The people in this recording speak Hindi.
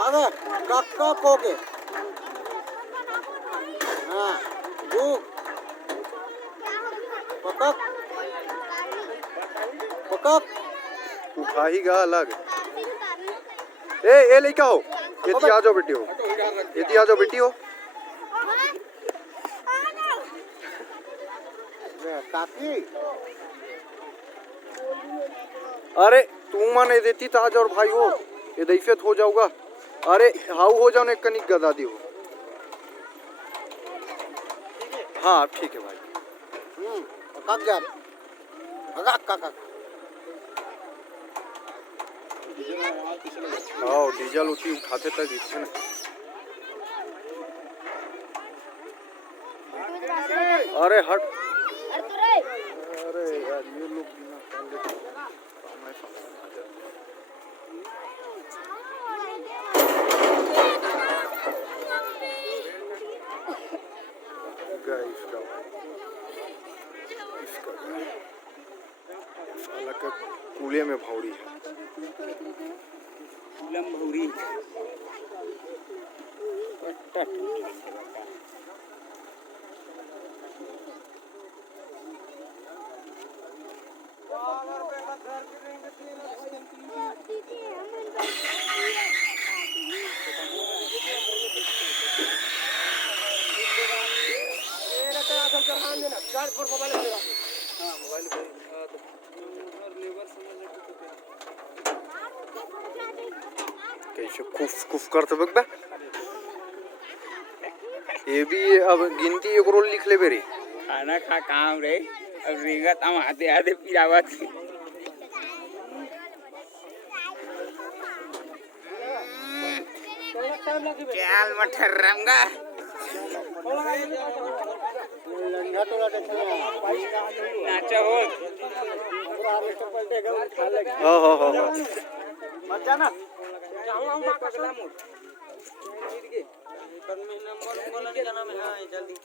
अबे कक्का कोके हाँ भूख पकक पकक उठाईगा अलग ए लेके आओ यदि आ जाओ बेटी हो यदि आ जाओ बेटी हो काकी अरे तू माने देती ताज और भाई हो ये दैफियत हो जाऊगा अरे हाउ हो जाओ ने कनिक गदा दी हो हाँ ठीक है भाई काक जा काक काक आओ डीजल उठी उठाते तक इच्छा नहीं अरे हट अरे यार ये लोग बिना काले मैं समझ इसका कूले में भौरी है कूलम भौरी कैसे कुफ कुफ करते बग बा ये भी अब गिनती एक रोल लिख ले बेरी खाना खा काम रे अब रेंगत हम आते आते पिरावत क्या मठर रंगा नाचा हो हाँ मत जाना जल्दी